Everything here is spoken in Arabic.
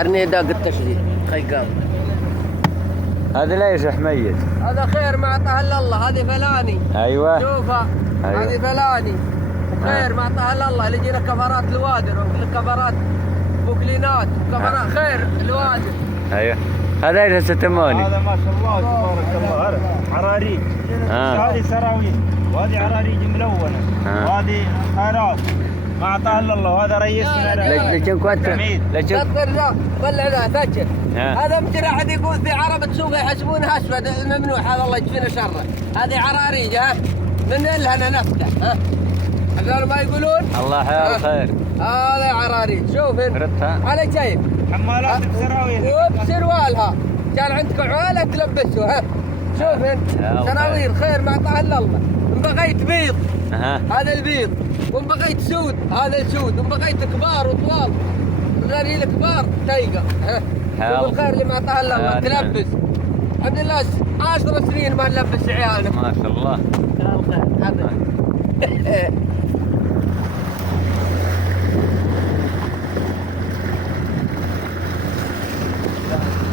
أرني داق التشريد خيقام. هذا ليش حميد؟ هذا خير ما أعطاه إلا الله. هذه فلاني. ايوه شوفها. أيوة. هذه فلاني وخير ما أعطاه إلا الله. اللي يجينا كفرات الوادر وكفرات بوكلينات وكفرات خير الوادر. ايوه هذا ايش ستموني؟ هذا ما شاء الله تبارك الله. هذا عراريج. هذه سراويل وهذه عراريج ملونه وهذه خيرات ما اعطاه الا الله. وهذا رئيسنا لكن كنت لا تطلع طلع له سجل. هذا ممكن احد يقول في عربة سوق يحسبونها اسود ممنوع. هذا الله يكفينا شره. هذه عراريج من الهنا نفسه عشان ما يقولون. الله حيال خير. هذا عراريج شوف على شيء حمالات بسراويل وبسروالها كان عندك عوالة تلبسه شوف انت سراويل خير ما اعطاه الا الله. ان بغيت بيض هذا البيض وان بغيت سود هذا السود وان بغيت كبار وطوال غير الكبار تيقى والخير اللي ما اعطاه الا الله تلبس. الحمد لله 10 سنين ما نلبس عيالنا ما شاء الله. الخير هذا